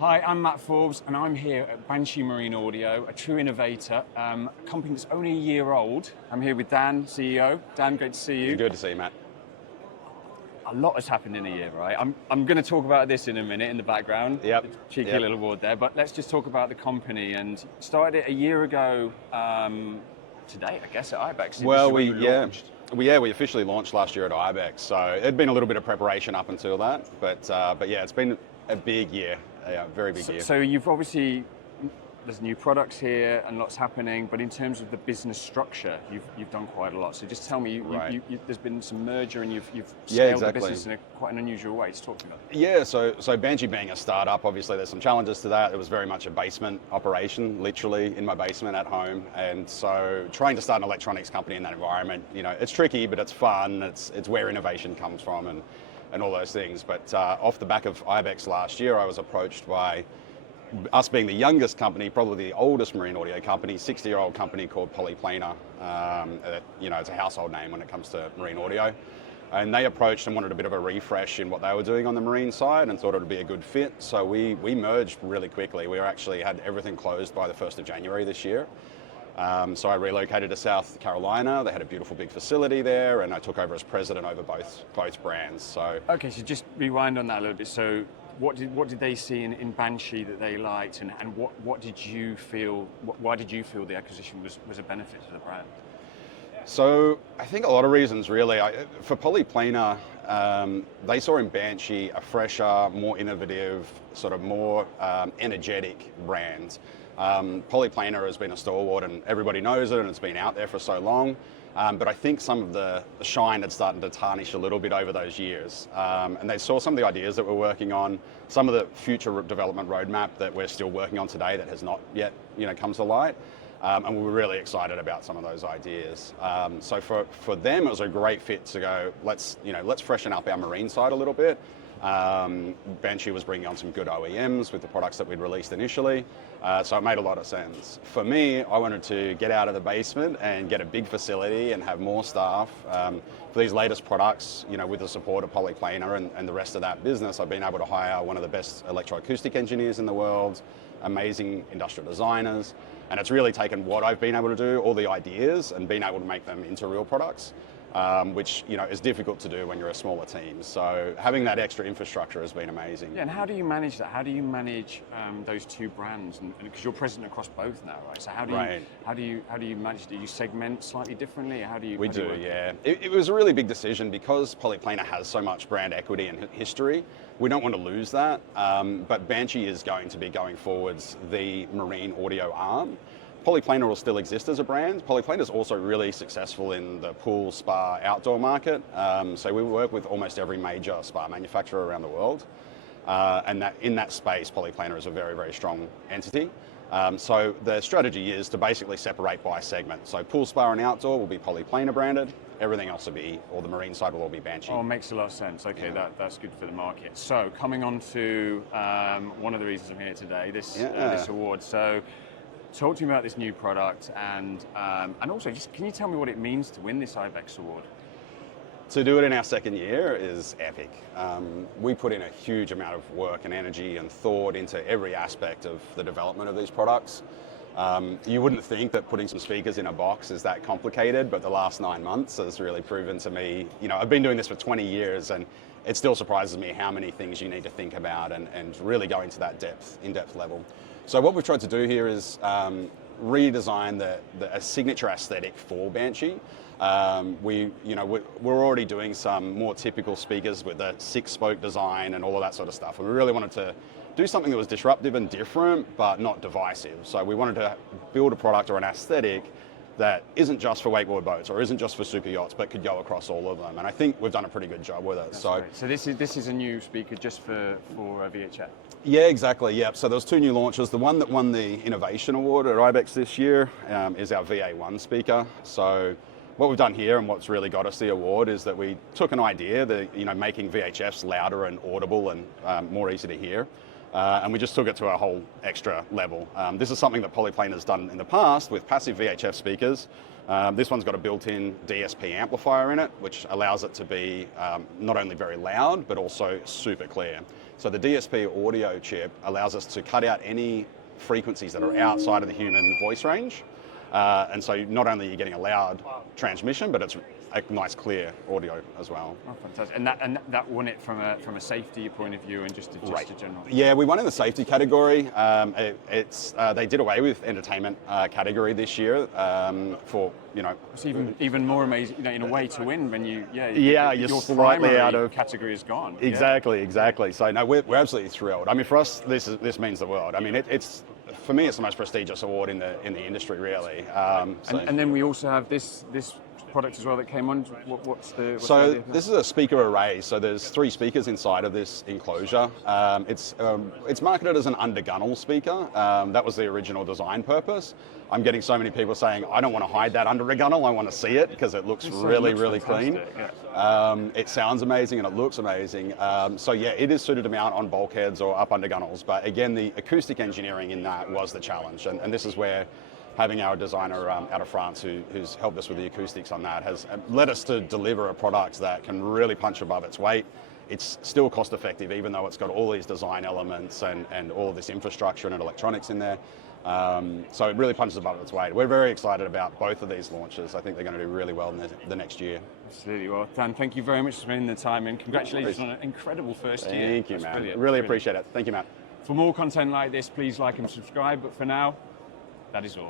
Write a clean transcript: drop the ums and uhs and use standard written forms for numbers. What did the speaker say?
Hi, I'm Matt Forbes, and I'm here at Banshee Marine Audio, a true innovator, a company that's only a year old. I'm here with Dan, CEO. Dan, great to see you. Good to see you, Matt. A lot has happened in a year, right? I'm going to talk about this in a minute in the background. Yep. Cheeky little word there, but let's just talk about the company. And started it a year ago today, I guess, at IBEX. Well, we officially launched last year at IBEX, so it'd been a little bit of preparation up until that, but yeah, it's been a big year, very big year. So you've obviously, there's new products here and lots happening, but in terms of the business structure, you've done quite a lot. So just tell me, there's been some merger and you've scaled the business in quite an unusual way. Just talk to me about that. Yeah, so Banshee being a startup, obviously there's some challenges to that. It was very much a basement operation, literally in my basement at home. And so trying to start an electronics company in that environment, it's tricky, but it's fun. It's where innovation comes from and all those things. But off the back of IBEX last year, I was approached by us being the youngest company, probably the oldest marine audio company, 60-year-old company called Polyplanar. It's a household name when it comes to marine audio. And they approached and wanted a bit of a refresh in what they were doing on the marine side and thought it would be a good fit. So we merged really quickly. We actually had everything closed by the 1st of January this year. So I relocated to South Carolina. They had a beautiful big facility there, and I took over as president over both brands. So okay, so just rewind on that a little bit. So what did they see in Banshee that they liked, and what did you feel? Why did you feel the acquisition was a benefit to the brand? So I think a lot of reasons, really. For Polyplanar, they saw in Banshee a fresher, more innovative, sort of more energetic brand. Polyplanar has been a stalwart and everybody knows it and it's been out there for so long. But I think some of the shine had started to tarnish a little bit over those years. And they saw some of the ideas that we're working on, some of the future development roadmap that we're still working on today that has not yet come to light. And we were really excited about some of those ideas. So for them, it was a great fit to go, let's freshen up our marine side a little bit. Banshee was bringing on some good OEMs with the products that we'd released initially, so it made a lot of sense. For me, I wanted to get out of the basement and get a big facility and have more staff. For these latest products, with the support of Polyplanar and the rest of that business, I've been able to hire one of the best electroacoustic engineers in the world, amazing industrial designers, and it's really taken what I've been able to do, all the ideas, and been able to make them into real products. Which is difficult to do when you're a smaller team. So having that extra infrastructure has been amazing. Yeah, and how do you manage that? How do you manage those two brands? And because you're present across both now, right? So how do you manage? Do you segment slightly differently? We do, yeah. It was a really big decision because Polyplanar has so much brand equity and history. We don't want to lose that. But Banshee is going to be going forwards the marine audio arm. Polyplanar will still exist as a brand. Polyplanar is also really successful in the pool, spa, outdoor market. So we work with almost every major spa manufacturer around the world. And that in that space, Polyplanar is a very, very strong entity. So the strategy is to basically separate by segment. So pool, spa and outdoor will be Polyplanar branded. Everything else will be, or the marine side will all be Banshee. Oh, it makes a lot of sense. Okay, yeah. That's good for the market. So coming on to one of the reasons I'm here today, this award. So talk to me about this new product and also just can you tell me what it means to win this IBEX award? To do it in our second year is epic. We put in a huge amount of work and energy and thought into every aspect of the development of these products. You wouldn't think that putting some speakers in a box is that complicated, but the last 9 months has really proven to me, I've been doing this for 20 years and it still surprises me how many things you need to think about and really go into that in-depth level. So what we've tried to do here is redesign a signature aesthetic for Banshee. We're already doing some more typical speakers with the 6-spoke design and all of that sort of stuff. And we really wanted to do something that was disruptive and different, but not divisive. So we wanted to build a product or an aesthetic that isn't just for wakeboard boats or isn't just for super yachts, but could go across all of them. And I think we've done a pretty good job with it. So this is a new speaker just for VHF? Yeah, exactly. Yeah. So there's 2 new launches. The one that won the Innovation Award at IBEX this year is our VA1 speaker. So what we've done here and what's really got us the award is that we took an idea that, making VHFs louder and audible and more easy to hear. And we just took it to a whole extra level. This is something that Polyplane has done in the past with passive VHF speakers. This one's got a built-in DSP amplifier in it, which allows it to be not only very loud, but also super clear. So the DSP audio chip allows us to cut out any frequencies that are outside of the human voice range. And so not only are you getting a loud transmission, but it's a nice clear audio as well. Oh, fantastic! And that won it from a safety point of view and just a general. Yeah, we won in the safety category. They did away with entertainment category this year for It's even more amazing, in a way to win when you're your slightly out of category is gone. Exactly. So no, we're absolutely thrilled. I mean, for us, this means the world. I mean, it's for me, it's the most prestigious award in the industry, really. And then we also have this product as well that came on. What's so this is a speaker array. So there's 3 speakers inside of this enclosure. It's marketed as an under-gunnel speaker. That was the original design purpose. I'm getting so many people saying, I don't want to hide that under a gunnel, I want to see it because it looks really clean. Yeah. It sounds amazing and it looks amazing. So yeah, it is suited to mount on bulkheads or up under gunnels. But again, the acoustic engineering in that was the challenge. And this is where having our designer out of France who's helped us with the acoustics on that has led us to deliver a product that can really punch above its weight. It's still cost effective, even though it's got all these design elements and all of this infrastructure and electronics in there. So it really punches above its weight. We're very excited about both of these launches. I think they're going to do really well in the next year. Absolutely. Well, Dan, thank you very much for spending the time and congratulations on an incredible first year. Thank you, Matt. Really appreciate it. Thank you, Matt. For more content like this, please like and subscribe. But for now, that is all.